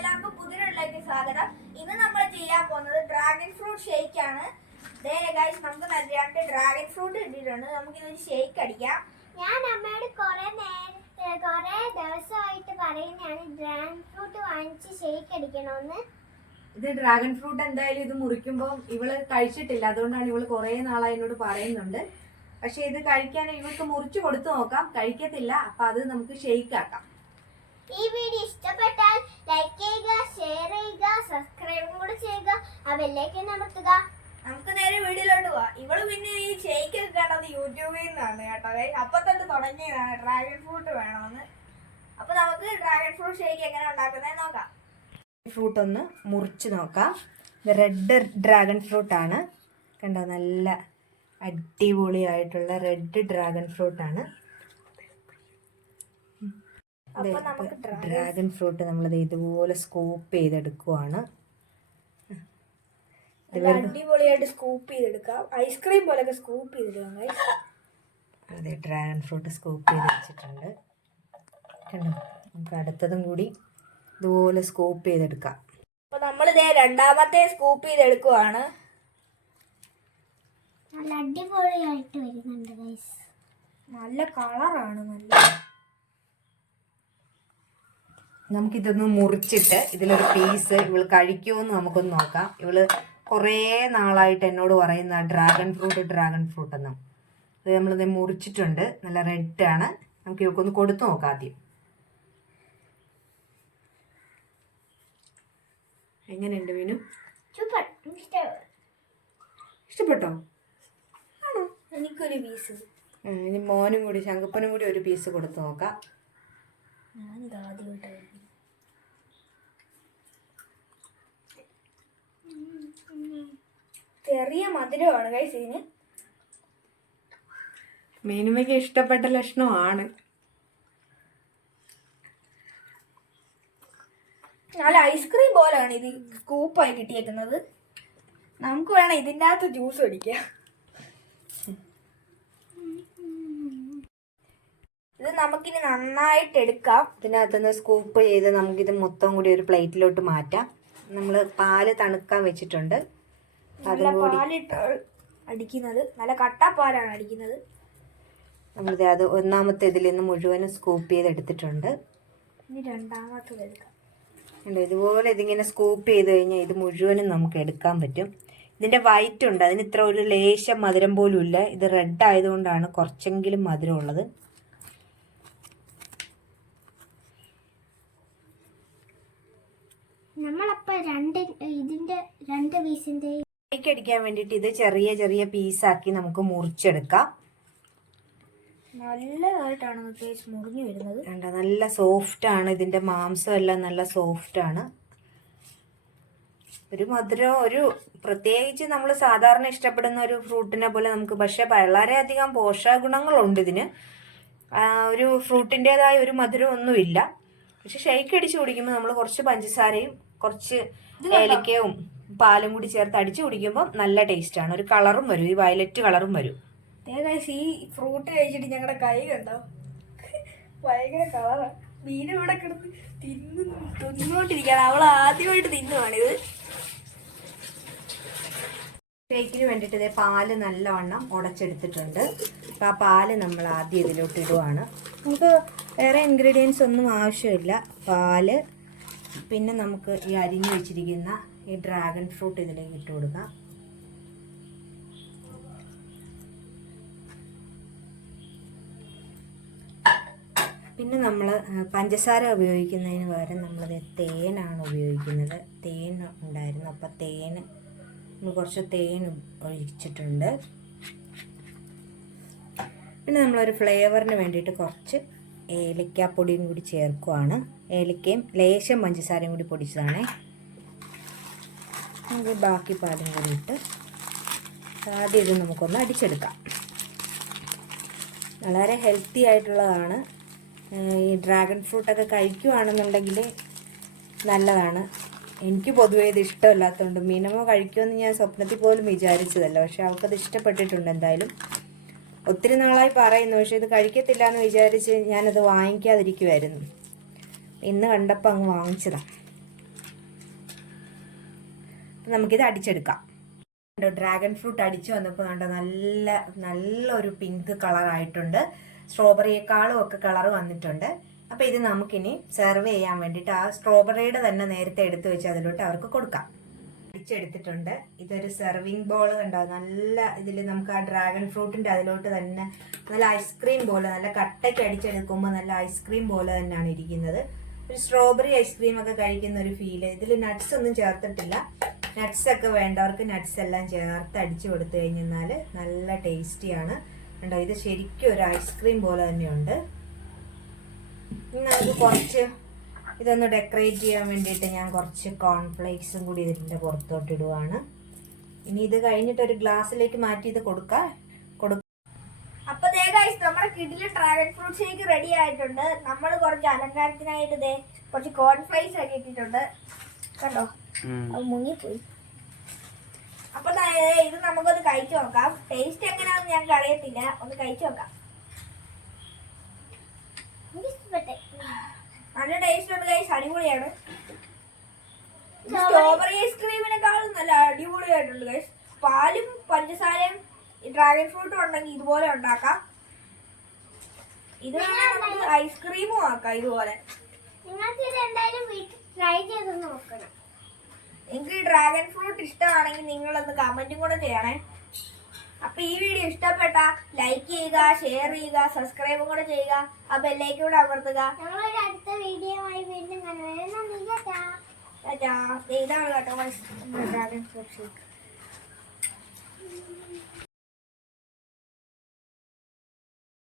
എല്ലാവർക്കും പുതിയൊരുള്ളിലേക്ക് സ്വാഗതം. ഇന്ന് നമ്മൾ ചെയ്യാൻ പോകുന്നത് ഡ്രാഗൺ ഫ്രൂട്ട് ഷേക്ക് ആണ്. ദേ ഗൈസ് നമുക്ക് രണ്ട് ഡ്രാഗൺ ഫ്രൂട്ട് കിട്ടിയിട്ടുണ്ട്. നമുക്ക് ഇതൊരു ഷേക്ക് അടിക്കാം. ഞാൻ അമ്മയോട് കുറെ നേരം കുറെ ദിവസമായിട്ട് പറയുന്നതാണ് ഡ്രാഗൺ ഫ്രൂട്ട് വാങ്ങിച്ച് ഷേക്ക് അടിക്കണമെന്ന്. ഇത് ഡ്രാഗൺ ഫ്രൂട്ട് എന്തായാലും ഇത് മുറിക്കുമ്പോൾ ഇവൾ കഴിച്ചിട്ടില്ല. അതുകൊണ്ടാണ് ഇവൾ കുറേ നാളായി എന്നോട് പറയുന്നുണ്ട്. പക്ഷെ ഇത് കഴിക്കാൻ ഇവൾക്ക് മുറിച്ചു കൊടുത്തു നോക്കാം. കഴിക്കത്തില്ല. അപ്പൊ അത് നമുക്ക് ഷെയ്ക്ക് ആക്കാം. ഈ വീഡിയോ ഇഷ്ടപ്പെട്ടാൽ ലൈക്ക് ചെയ്യുക ഷെയർ ചെയ്യുക സബ്സ്ക്രൈബ് കൂടെ ചെയ്യുക ആ ബെല്ലേക്ക് അമർത്തുക. നമുക്ക് നേരെ വീഡിയോയിലോട്ട് പോവാം. ഇവൾ പിന്നെ ഈ ഷെയ്ക്ക് കണ്ടത് യൂട്യൂബിൽ നിന്നാണ് കേട്ടോ. അപ്പൊ തൊട്ട് തുടങ്ങിയതാണ്. ഡ്രാഗൺ ഫ്രൂട്ട് വേണമെന്ന് അപ്പൊ നമുക്ക് ഡ്രാഗൺ ഫ്രൂട്ട് ഷെയ്ക്ക് എങ്ങനെ ഉണ്ടാക്കുന്നത് നോക്കാം. ഫ്രൂട്ട് ഒന്ന് മുറിച്ച് നോക്കാം. റെഡ് ഡ്രാഗൺ ഫ്രൂട്ട് ആണ്. കണ്ടോ നല്ല അടിപൊളിയായിട്ടുള്ള റെഡ് ഡ്രാഗൺ ഫ്രൂട്ട് ആണ്. ഡ്രാഗൺ ഫ്രൂട്ട് നമ്മൾ ഇതുപോലെ സ്കൂപ്പ് ചെയ്തെടുക്കുവാണ്. അടിപൊളിയായിട്ട് സ്കൂപ്പ് ചെയ്തെടുക്കാം. ഐസ്ക്രീം പോലൊക്കെ സ്കൂപ്പ് ചെയ്തെടുക്കാം. അതെ ഡ്രാഗൺ ഫ്രൂട്ട് സ്കൂപ്പ് ചെയ്ത് വെച്ചിട്ടുണ്ട്. കണ്ടോ? നമുക്ക് അടുത്തതും കൂടി ഇതുപോലെ സ്കൂപ്പ് ചെയ്തെടുക്കാം. അപ്പൊ നമ്മളിതേ രണ്ടാമത്തെ സ്കൂപ്പ് ചെയ്തെടുക്കുവാണ്. നല്ല അടിപൊളിയായിട്ട് വരുന്നുണ്ട് ഗൈസ് നല്ല കളറാണ് നല്ല. നമുക്കിതൊന്ന് മുറിച്ചിട്ട് ഇതിലൊരു പീസ് ഇവൾ കഴിക്കുമെന്ന് നമുക്കൊന്ന് നോക്കാം. ഇവൾ കുറേ നാളായിട്ട് എന്നോട് പറയുന്ന ഡ്രാഗൺ ഫ്രൂട്ട് ഡ്രാഗൺ ഫ്രൂട്ട് എന്നും. ഇത് നമ്മളിത് മുറിച്ചിട്ടുണ്ട്. നല്ല റെഡ് ആണ്. നമുക്ക് ഇവക്കൊന്ന് കൊടുത്തു നോക്കാം ആദ്യം. എങ്ങനെയുണ്ട് മീനു? ഇഷ്ടപ്പെട്ടോ? എനിക്കൊരു പീസ് ഇനി മോനും കൂടി ശങ്കപ്പനും കൂടി ഒരു പീസ് കൊടുത്തു നോക്കാം. ഞാനിത് ആദ്യമായിട്ട് ചെറിയ മധുരമാണ് കൈസ് ഇതിന്. മീനുമയ്ക്ക് ഇഷ്ടപ്പെട്ട ലക്ഷണമാണ്. നല്ല ഐസ്ക്രീം പോലെയാണ് ഇത് കൂപ്പായി കിട്ടിയേക്കുന്നത്. നമുക്ക് വേണം ഇതിന്റെ അകത്ത് ജ്യൂസ് അടിക്കാം നമുക്കിനി നന്നായിട്ട് എടുക്കാം. ഇതിനകത്തുനിന്ന് സ്കൂപ്പ് ചെയ്ത് നമുക്കിത് മൊത്തം കൂടി ഒരു പ്ലേറ്റിലോട്ട് മാറ്റാം. നമ്മൾ പാൽ തണുക്കാൻ വെച്ചിട്ടുണ്ട്. അടിക്കുന്നത്. നല്ല കട്ടപ്പാലാണ് അടിക്കുന്നത്. നമ്മളിത് അത് ഒന്നാമത്തെ ഇതിൽ നിന്ന് മുഴുവനും സ്കൂപ്പ് ചെയ്ത് എടുത്തിട്ടുണ്ട്. ഇനി രണ്ടാമത്തത് എടുക്കാം. ഇതുപോലെ ഇതിങ്ങനെ സ്കൂപ്പ് ചെയ്ത് കഴിഞ്ഞാൽ ഇത് മുഴുവനും നമുക്ക് എടുക്കാൻ പറ്റും. ഇതിന്റെ വൈറ്റ് ഉണ്ട്. അതിന് ഇത്ര ഒരു ലേശം മധുരം പോലും ഇല്ല. ഇത് റെഡ് ആയതുകൊണ്ടാണ് കുറച്ചെങ്കിലും മധുരം ഉള്ളത്. രണ്ട് ഇതിന്റെ രണ്ട് പീസിന്റെ കേക്ക് അടിക്കാൻ വേണ്ടിയിട്ട് ഇത് ചെറിയ ചെറിയ പീസാക്കി നമുക്ക് മുറിച്ചെടുക്കാം. നല്ലതായിട്ടാണ് മുറിഞ്ഞു വരുന്നത്. കണ്ട നല്ല സോഫ്റ്റ് ആണ്. ഇതിന്റെ മാംസം എല്ലാം നല്ല സോഫ്റ്റ് ആണ്. ഒരു മധുരം ഒരു പ്രത്യേകിച്ച് നമ്മൾ സാധാരണ ഇഷ്ടപ്പെടുന്ന ഒരു ഫ്രൂട്ടിനെ പോലെ നമുക്ക് പക്ഷെ വളരെയധികം പോഷകഗുണങ്ങളുണ്ട് ഇതിന്. ഒരു ഫ്രൂട്ടിന്റെതായ ഒരു മധുരം ഒന്നുമില്ല പക്ഷെ ഷെയ്ക്ക് അടിച്ച് കുടിക്കുമ്പോൾ നമ്മൾ കുറച്ച് പഞ്ചസാരയും കുറച്ച് ഏലക്കയും പാലും കൂടി ചേർത്ത് അടിച്ച് കുടിക്കുമ്പോൾ നല്ല ടേസ്റ്റാണ് ഒരു കളറും വരും. ഈ വയലറ്റ് കളറും വരും. ഈ ഫ്രൂട്ട് കഴിച്ചിട്ട് ഞങ്ങളുടെ കൈ കണ്ടോ? ഭയങ്കര കളറാണ് മീൻ ഇവിടെ കിടന്ന് തിന്നു തിന്നുകൊണ്ടിരിക്കുകയാണ് അവൾ ആദ്യമായിട്ട് തിന്നുവാണിത് ഷേക്കിന് വേണ്ടിയിട്ട് ഇതേ പാൽ നല്ലവണ്ണം ഉടച്ചെടുത്തിട്ടുണ്ട് അപ്പം ആ പാൽ നമ്മൾ ആദ്യം ഇതിലോട്ട് ഇടുവാണ്. നമുക്ക് വേറെ ഇൻഗ്രീഡിയൻസ് ഒന്നും ആവശ്യമില്ല. പാൽ പിന്നെ നമുക്ക് ഈ അരിഞ്ഞു വെച്ചിരിക്കുന്ന ഈ ഡ്രാഗൺ ഫ്രൂട്ട് ഇതിലേക്ക് ഇട്ട് കൊടുക്കാം. പിന്നെ നമ്മൾ പഞ്ചസാര ഉപയോഗിക്കുന്നതിന് പകരം നമ്മളത് തേനാണ് ഉപയോഗിക്കുന്നത്. തേൻ ഉണ്ടായിരുന്നു. അപ്പോൾ തേൻ നമ്മൾ കുറച്ച് തേൻ ഒഴിച്ചിട്ടുണ്ട്. പിന്നെ നമ്മളൊരു ഫ്ലേവറിന് വേണ്ടിയിട്ട് കുറച്ച് ഏലക്കാപ്പൊടിയും കൂടി ചേർക്കുവാണ്. ഏലക്കയും ലേശം പഞ്ചസാരയും കൂടി പൊടിച്ചതാണേ. നമുക്ക് ബാക്കി പാലും കൂടി ഇട്ട് ആദ്യം ഇത് നമുക്കൊന്ന് അടിച്ചെടുക്കാം. വളരെ ഹെൽത്തി ആയിട്ടുള്ളതാണ്. ഈ ഡ്രാഗൺ ഫ്രൂട്ടൊക്കെ കഴിക്കുവാണെന്നുണ്ടെങ്കിൽ നല്ലതാണ്. എനിക്ക് പൊതുവേ ഇത് ഇഷ്ടമില്ലാത്തതുകൊണ്ട് മിനിമം കഴിക്കുമെന്ന് ഞാൻ സ്വപ്നത്തിൽ പോലും വിചാരിച്ചതല്ല. പക്ഷെ അവൾക്കത് ഇഷ്ടപ്പെട്ടിട്ടുണ്ട് എന്തായാലും. ഒത്തിരി നാളായി പറയുന്നു പക്ഷെ ഇത് കഴിക്കത്തില്ല എന്ന് വിചാരിച്ച് ഞാനത് വാങ്ങിക്കാതിരിക്കുമായിരുന്നു ഇന്ന് കണ്ടപ്പോൾ അങ്ങ് വാങ്ങിച്ചതാണ് നമുക്കിത് അടിച്ചെടുക്കാം. കണ്ടോ ഡ്രാഗൺ ഫ്രൂട്ട് അടിച്ചു വന്നപ്പോൾ കണ്ടോ നല്ല നല്ലൊരു പിങ്ക് കളറായിട്ടുണ്ട് സ്ട്രോബെറിയേക്കാളും ഒക്കെ കളർ വന്നിട്ടുണ്ട്. അപ്പോൾ ഇത് നമുക്കിനി സെർവ് ചെയ്യാൻ വേണ്ടിയിട്ട് ആ സ്ട്രോബെറിയുടെ തന്നെ നേരത്തെ എടുത്തു വെച്ച് അതിലോട്ട് അവർക്ക് കൊടുക്കാം. അടിച്ചെടുത്തിട്ടുണ്ട് ഇതൊരു സെർവിങ് ബോൾ കണ്ടോ? നല്ല ഇതിൽ നമുക്ക് ആ ഡ്രാഗൺ ഫ്രൂട്ടിന്റെ അതിലോട്ട് തന്നെ നല്ല ഐസ്ക്രീം പോലെ നല്ല കട്ടയ്ക്ക് അടിച്ചെടുക്കുമ്പോൾ നല്ല ഐസ്ക്രീം പോലെ തന്നെയാണ് ഇരിക്കുന്നത്. ഒരു സ്ട്രോബെറി ഐസ്ക്രീം ഒക്കെ കഴിക്കുന്ന ഒരു ഫീൽ ഇതിൽ നട്ട്സ് ഒന്നും ചേർത്തിട്ടില്ല. നട്ട്സ് ഒക്കെ വേണ്ടവർക്ക് നട്ട്സ് എല്ലാം ചേർത്ത് അടിച്ചു കൊടുത്തു കഴിഞ്ഞാൽ നല്ല ടേസ്റ്റിയാണ് കണ്ടോ? ഇത് ശരിക്കും ഒരു ഐസ്ക്രീം പോലെ തന്നെയുണ്ട്. ഇനി നമുക്ക് കുറച്ച് ഇതൊന്ന് ഡെക്കറേറ്റ് ചെയ്യാൻ വേണ്ടിയിട്ട് ഞാൻ കുറച്ച് കോൺഫ്ലേക്സും കൂടി ഇതിന്റെ പുറത്തോട്ട് ഇടുവാണ്. ഇനി ഇത് കഴിഞ്ഞിട്ട് ഒരു ഗ്ലാസ്സിലേക്ക് മാറ്റി ഇത് കൊടുക്കാം. കൊടുക്ക അപ്പൊ ദേ ഗൈസ് നമ്മുടെ കിഡിലെ ഡ്രാഗൺ ഫ്രൂട്ട് ഷേക്ക് റെഡി ആയിട്ടുണ്ട്. നമ്മൾ കുറച്ച് അലങ്കാരത്തിനായിട്ട് ദേ കുറച്ച് കോൺഫ്ലൈസ് ഒക്കെ ഇട്ടിട്ടുണ്ട്. കണ്ടോ? അത് മുങ്ങിപ്പോയി. അപ്പൊ ദേ ഇത് നമുക്കൊന്ന് കഴിച്ചു നോക്കാം. ടേസ്റ്റ് എങ്ങനെയാണെന്ന് ഞങ്ങൾക്ക് അറിയത്തില്ല ഒന്ന് കഴിച്ചു നോക്കാം. ഇഷ്ടപ്പെട്ടെ നല്ല ടേസ്റ്റ് ഉണ്ട് ഗൈസ് അടിപൊളിയാണ്. സ്ട്രോബെറി ഐസ്ക്രീമിനെക്കാളും നല്ല അടിപൊളിയായിട്ടുണ്ട് ഗൈസ് പാലും പഞ്ചസാരയും ഡ്രാഗൺ ഫ്രൂട്ടും ഉണ്ടെങ്കിൽ ഇതുപോലെ ഉണ്ടാക്കാം. ഇത് നമുക്ക് ഐസ്ക്രീമും ആക്കാം ഇതുപോലെ. നിങ്ങൾക്ക് ഇത് എന്തായാലും വീട്ടിൽ ട്രൈ ചെയ്ത് നോക്കണം. നിങ്ങൾക്ക് ഈ ഡ്രാഗൺ ഫ്രൂട്ട് ഇഷ്ടമാണെങ്കിൽ നിങ്ങളൊന്ന് കമന്റും കൂടെ ചെയ്യണേ. അപ്പൊ ഈ വീഡിയോ ഇഷ്ടപ്പെട്ട ലൈക്ക് ചെയ്യുക ഷെയർ ചെയ്യുക സബ്സ്ക്രൈബ് കൂടെ ചെയ്യുക ആ ബെല്ലേക്ക് കൂടെ അമർത്തുക. ഞങ്ങളൊരു അടുത്ത വീണ്ടും കാണുന്നത് ടാറ്റാ. ദേ ഇതാണ് കേട്ടോ